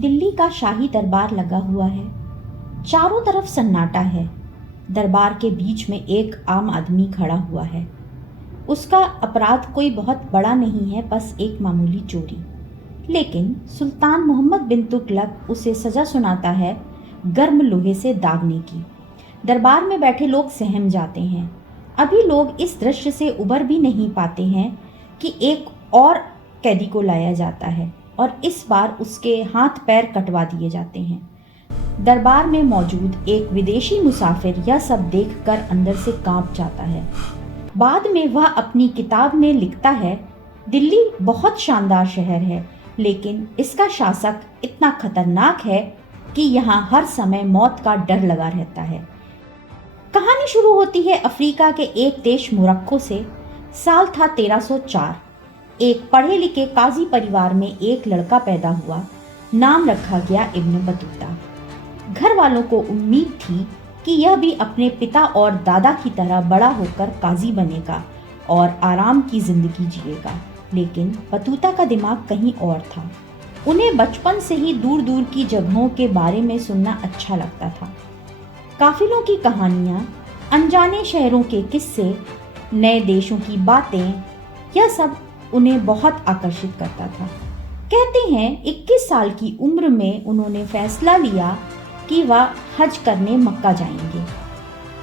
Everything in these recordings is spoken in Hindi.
दिल्ली का शाही दरबार लगा हुआ है। चारों तरफ सन्नाटा है। दरबार के बीच में एक आम आदमी खड़ा हुआ है। उसका अपराध कोई बहुत बड़ा नहीं है, बस एक मामूली चोरी। लेकिन सुल्तान मोहम्मद बिन तुगलक उसे सजा सुनाता है गर्म लोहे से दागने की। दरबार में बैठे लोग सहम जाते हैं। अभी लोग इस दृश्य से उबर भी नहीं पाते हैं कि एक और कैदी को लाया जाता है और इस बार उसके हाथ पैर कटवा दिए जाते हैं। दरबार में मौजूद एक विदेशी मुसाफिर यह सब देखकर अंदर से कांप जाता है। बाद में वह अपनी किताब में लिखता है, दिल्ली बहुत शानदार शहर है, लेकिन इसका शासक इतना खतरनाक है कि यहाँ हर समय मौत का डर लगा रहता है। कहानी शुरू होती है अफ्रीका के एक देश मोरक्को से। साल था 1304। एक पढ़े लिखे काजी परिवार में एक लड़का पैदा हुआ। नाम रखा गया इब्न बतूता। घर वालों को उम्मीद थी कि यह भी अपने पिता और दादा की तरह बड़ा होकर काजी बनेगा और आराम की जिंदगी जिएगा। लेकिन बतूता का दिमाग कहीं और था। उन्हें बचपन से ही दूर दूर की जगहों के बारे में सुनना अच्छा लगता था। काफिलों की कहानियाँ, अनजाने शहरों के किस्से, नए देशों की बातें, यह सब उन्हें बहुत आकर्षित करता था। कहते हैं 21 साल की उम्र में उन्होंने फैसला लिया कि वह हज करने मक्का जाएंगे।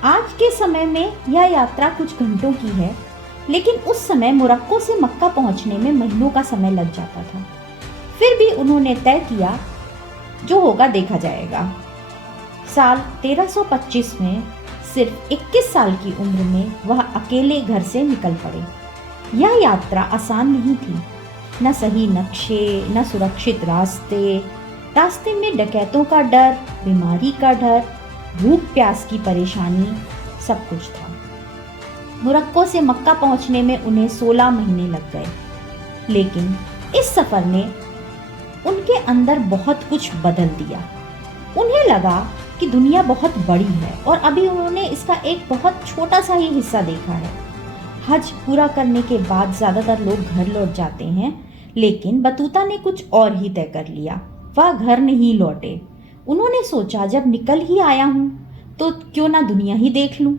आज के समय में यह यात्रा कुछ घंटों की है, लेकिन उस समय मोरक्को से मक्का पहुंचने में महीनों का समय लग जाता था। फिर भी उन्होंने तय किया, जो होगा देखा जाएगा। साल 1325 में सिर्फ 21 साल की उम्र में वह अकेले घर से निकल पड़े। यह यात्रा आसान नहीं थी। न सही नक्शे, न सुरक्षित रास्ते में डकैतों का डर, बीमारी का डर, भूख प्यास की परेशानी, सब कुछ था। मोरक्को से मक्का पहुंचने में उन्हें 16 महीने लग गए। लेकिन इस सफर ने उनके अंदर बहुत कुछ बदल दिया। उन्हें लगा कि दुनिया बहुत बड़ी है और अभी उन्होंने इसका एक बहुत छोटा सा ही हिस्सा देखा है। हज पूरा करने के बाद ज़्यादातर लोग घर लौट जाते हैं, लेकिन बतूता ने कुछ और ही तय कर लिया। वह घर नहीं लौटे। उन्होंने सोचा, जब निकल ही आया हूँ तो क्यों ना दुनिया ही देख लूँ।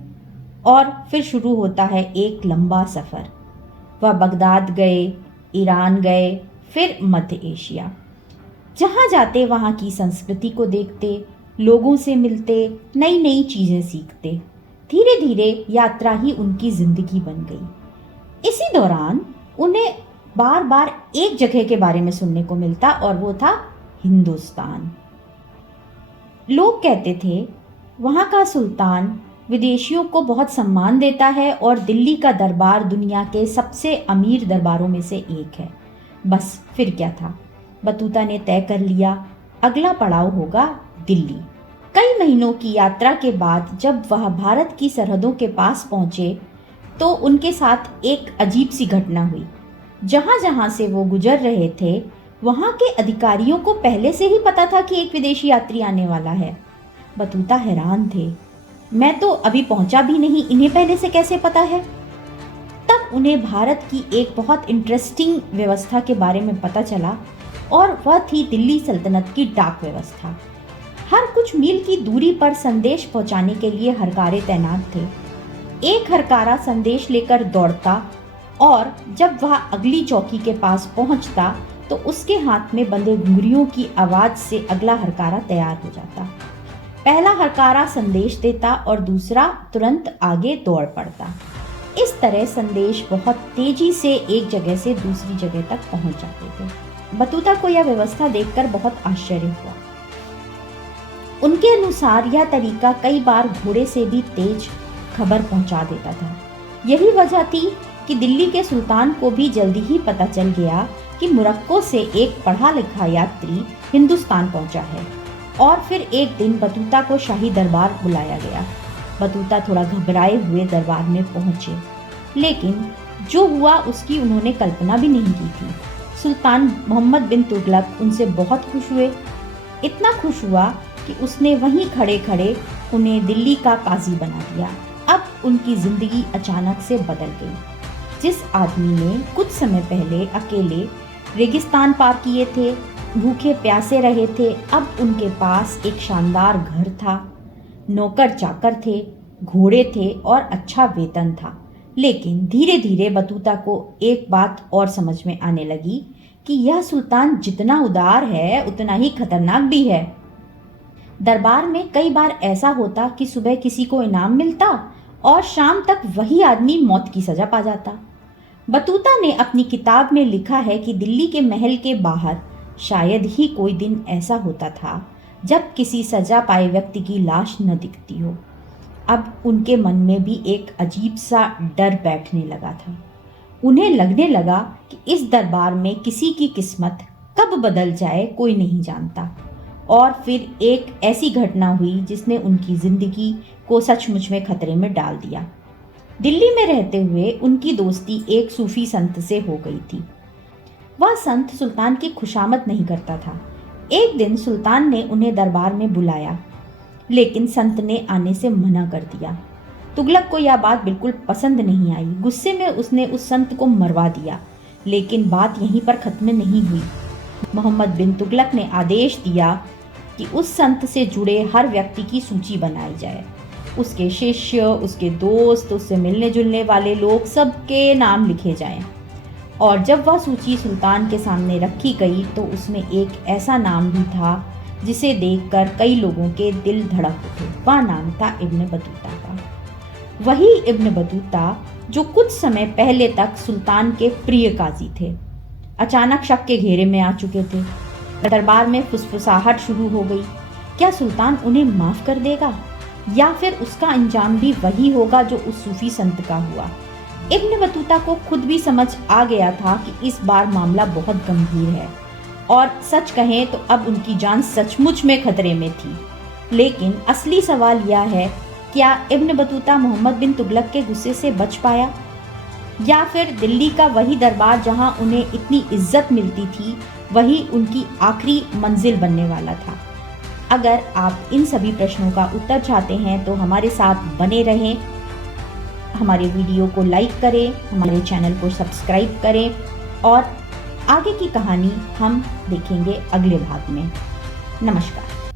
और फिर शुरू होता है एक लंबा सफ़र। वह बगदाद गए, ईरान गए, फिर मध्य एशिया। जहाँ जाते वहाँ की संस्कृति को देखते, लोगों से मिलते, नई नई चीज़ें सीखते। धीरे धीरे यात्रा ही उनकी जिंदगी बन गई। इसी दौरान उन्हें बार बार एक जगह के बारे में सुनने को मिलता और वो था हिंदुस्तान। लोग कहते थे वहाँ का सुल्तान विदेशियों को बहुत सम्मान देता है और दिल्ली का दरबार दुनिया के सबसे अमीर दरबारों में से एक है। बस फिर क्या था, बतूता ने तय कर लिया, अगला पड़ाव होगा दिल्ली। कई महीनों की यात्रा के बाद जब वह भारत की सरहदों के पास पहुंचे तो उनके साथ एक अजीब सी घटना हुई। जहां जहां से वो गुजर रहे थे, वहां के अधिकारियों को पहले से ही पता था कि एक विदेशी यात्री आने वाला है। बतूता हैरान थे, मैं तो अभी पहुंचा भी नहीं, इन्हें पहले से कैसे पता है? तब उन्हें भारत की एक बहुत इंटरेस्टिंग व्यवस्था के बारे में पता चला और वह थी दिल्ली सल्तनत की डाक व्यवस्था। हर कुछ मील की दूरी पर संदेश पहुंचाने के लिए हरकारे तैनात थे। एक हरकारा संदेश लेकर दौड़ता और जब वह अगली चौकी के पास पहुंचता तो उसके हाथ में बंधे घुंघरियों की आवाज से अगला हरकारा तैयार हो जाता। पहला हरकारा संदेश देता और दूसरा तुरंत आगे दौड़ पड़ता। इस तरह संदेश बहुत तेजी से एक जगह से दूसरी जगह तक पहुंच जाते थे। बतूता को यह व्यवस्था देखकर बहुत आश्चर्य हुआ। उनके अनुसार यह तरीका कई बार घोड़े से भी तेज खबर पहुंचा देता था। यही वजह थी कि दिल्ली के सुल्तान को भी जल्दी ही पता चल गया कि मोरक्को से एक पढ़ा लिखा यात्री हिंदुस्तान पहुंचा है। और फिर एक दिन बतूता को शाही दरबार बुलाया गया। बतूता थोड़ा घबराए हुए दरबार में पहुंचे, लेकिन जो हुआ उसकी उन्होंने कल्पना भी नहीं की थी। सुल्तान मोहम्मद बिन तुगलक उनसे बहुत खुश हुए। इतना खुश हुआ कि उसने वहीं खड़े खड़े उन्हें दिल्ली का काजी बना दिया। अब उनकी जिंदगी अचानक से बदल गई। जिस आदमी ने कुछ समय पहले अकेले रेगिस्तान पार किए थे, भूखे प्यासे रहे थे। अब उनके पास एक शानदार घर था, नौकर चाकर थे, घोड़े थे और अच्छा वेतन था। लेकिन धीरे धीरे बतूता को एक बात और समझ में आने लगी कि यह सुल्तान जितना उदार है उतना ही खतरनाक भी है। दरबार में कई बार ऐसा होता कि सुबह किसी को इनाम मिलता और शाम तक वही आदमी मौत की सजा पा जाता। बतूता ने अपनी किताब में लिखा है कि दिल्ली के महल के बाहर शायद ही कोई दिन ऐसा होता था जब किसी सजा पाए व्यक्ति की लाश न दिखती हो। अब उनके मन में भी एक अजीब सा डर बैठने लगा था। उन्हें लगने लगा कि इस दरबार में किसी की किस्मत कब बदल जाए कोई नहीं जानता। और फिर एक ऐसी घटना हुई जिसने उनकी जिंदगी को सचमुच में खतरे में डाल दिया। दिल्ली में रहते हुए उनकी दोस्ती एक सूफी संत से हो गई थी। वह संत सुल्तान की खुशामद नहीं करता था। एक दिन सुल्तान ने उन्हें दरबार में बुलाया, लेकिन संत ने आने से मना कर दिया। तुगलक को यह बात बिल्कुल पसंद नहीं आई। गुस्से में उसने उस संत को मरवा दिया। लेकिन बात यहीं पर खत्म नहीं हुई। मोहम्मद बिन तुगलक ने आदेश दिया कि उस संत से जुड़े हर व्यक्ति की सूची बनाई जाए। उसके शिष्य, उसके दोस्त, उससे मिलने जुलने वाले लोग, सबके नाम लिखे जाएं। और जब वह सूची सुल्तान के सामने रखी गई तो उसमें एक ऐसा नाम भी था जिसे देखकर कई लोगों के दिल धड़क उठे। वह नाम था इब्न बतूता का। वही इब्न बतूता जो कुछ समय पहले तक सुल्तान के प्रिय काजी थे, अचानक शक के घेरे में आ चुके थे। दरबार में फुसफुसाहट शुरू हो गई। क्या सुल्तान उन्हें माफ कर देगा या फिर उसका अंजाम भी वही होगा जो उस सूफी संत का हुआ? इब्न बतूता को खुद भी समझ आ गया था कि इस बार मामला बहुत गंभीर है और सच कहें तो अब उनकी जान सचमुच में खतरे में थी। लेकिन असली सवाल यह है, क्या इब्न बतूता मोहम्मद बिन तुगलक के गुस्से से बच पाया, या फिर दिल्ली का वही दरबार जहां उन्हें इतनी इज्जत मिलती थी वही उनकी आखिरी मंजिल बनने वाला था? अगर आप इन सभी प्रश्नों का उत्तर चाहते हैं तो हमारे साथ बने रहें। हमारे वीडियो को लाइक करें, हमारे चैनल को सब्सक्राइब करें और आगे की कहानी हम देखेंगे अगले भाग में। नमस्कार।